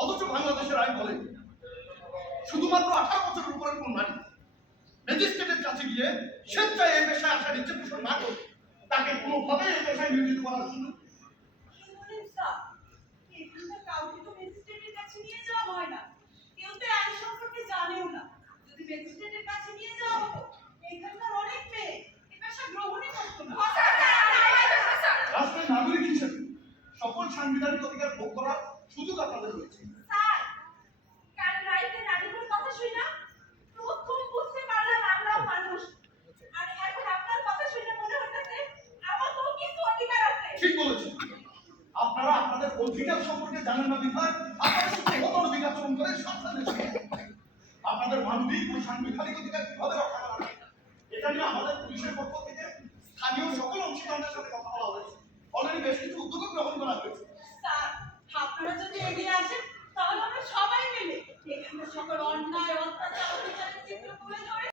অথচ বাংলাদেশের আইন বলে শুধুমাত্র আঠারো বছরের উপরের কোন নারী ম্যাজিস্ট্রেটের কাছে গিয়ে স্বেচ্ছায় এই পেশায় আসার ইচ্ছে পোষণ না করে তাকে কোনোভাবে এই পেশায় নিয়োজিত করার সুযোগ কি বলেন স্যার এখানকার কাউকে তো ম্যাজিস্ট্রেটের কাছে নিয়ে যাওয়া হয় না কেউ তো আইন সম্পর্কে জানেও না যদি ম্যাজিস্ট্রেটের কাছে নিয়ে যাওয়া হতো এখানকার অনেক মেয়ে এ পেশা গ্রহণই করতো না রাষ্ট্রের নাগরিক হিসেবে সকল সাংবিধানিক অধিকার ভোগ করার সুযোগ আপনাদের রয়েছে স্যার কাল রাইতে নারীদের কথা শুই না প্রথম বুঝতে পারলাম আমরাও মানুষ আর এখন আপনার কথা শুনে মনে হচ্ছে আমাকেও কিছু অধিকার আছে ঠিক বলেছেন। আপনারা আপনাদের অধিকার সম্পর্কে জানেন না বিধায় অনধিক আচরণ করে সাবধানে আপনাদের মানবিক ও সাংবিধানিক অধিকার কীভাবে রক্ষা করা এটা নিয়ে আমাদের পুলিশের পক্ষ থেকে স্থানীয় সকল অংশীদারদের সাথে কথা বলা হয়েছে। অলরেডি বেশ কিছু উদ্যোগ গ্রহণ করা হয়েছে। আপনারা যদি এগিয়ে আসেন, তাহলে আমরা সবাই মিলে এখানে সকল অন্যায়